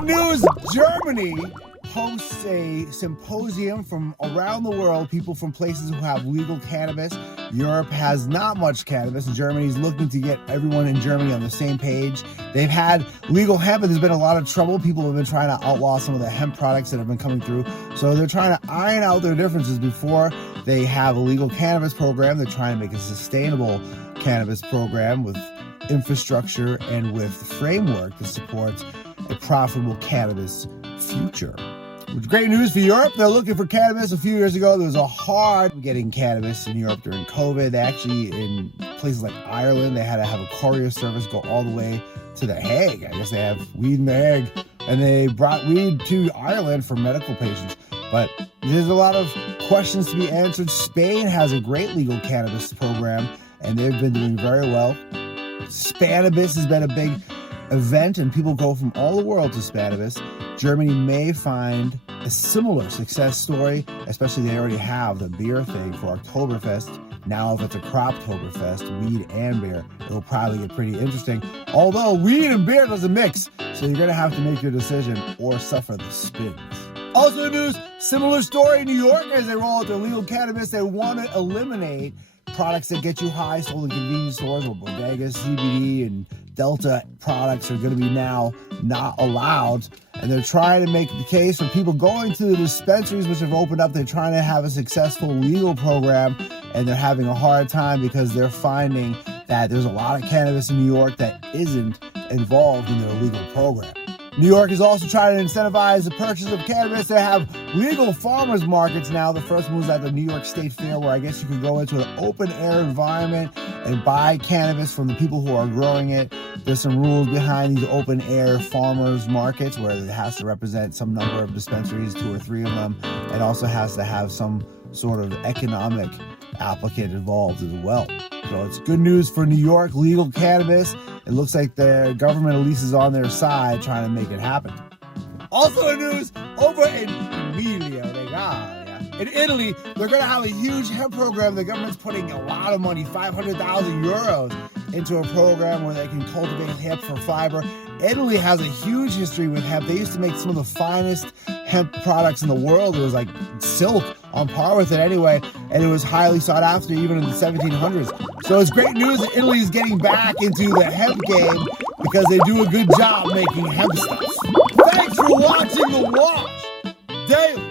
Big news, Germany hosts a symposium from around the world, people from places who have legal cannabis. Europe has not much cannabis, and Germany's looking to get everyone in Germany on the same page. They've had legal hemp, and there's been a lot of trouble. People have been trying to outlaw some of the hemp products that have been coming through. So they're trying to iron out their differences before they have a legal cannabis program. They're trying to make a sustainable cannabis program with infrastructure and with framework that supports a profitable cannabis future. Which great news for Europe. They're looking for cannabis. A few years ago, there was a hard getting cannabis in Europe during COVID. They actually, in places like Ireland, they had to have a courier service go all the way to The Hague. I guess they have weed in The Hague. And they brought weed to Ireland for medical patients. But there's a lot of questions to be answered. Spain has a great legal cannabis program, and they've been doing very well. Cannabis has been a big event, and people go from all the world to Cannabis. Germany may find a similar success story, especially they already have the beer thing for Oktoberfest. Now, if it's a Croptoberfest, weed and beer, it'll probably get pretty interesting. Although weed and beer doesn't mix, so you're gonna have to make your decision or suffer the spins. Also news, similar story in New York as they roll out their legal cannabis. They want to eliminate products that get you high sold in convenience stores, or bodegas, CBD, and Delta products are going to be now not allowed. And they're trying to make the case for people going to the dispensaries which have opened up. They're trying to have a successful legal program, and they're having a hard time because they're finding that there's a lot of cannabis in New York that isn't involved in their legal program. New York is also trying to incentivize the purchase of cannabis. They have legal farmers markets now. The first one was at the New York State Fair, where I guess you could go into an open air environment and buy cannabis from the people who are growing it. There's some rules behind these open air farmers markets where it has to represent some number of dispensaries, 2 or 3 of them. It also has to have some sort of economic applicant involved as well. So it's good news for New York, legal cannabis. It looks like the government at least is on their side trying to make it happen. Also in news, over in Emilia-Romagna in Italy, they're going to have a huge hemp program. The government's putting a lot of money, 500,000 euros, into a program where they can cultivate hemp for fiber. Italy has a huge history with hemp. They used to make some of the finest hemp products in the world. It was like silk, on par with it anyway, and it was highly sought after even in the 1700s. So it's great news that Italy is getting back into the hemp game because they do a good job making hemp stuff. Thanks for watching The Wash Daily.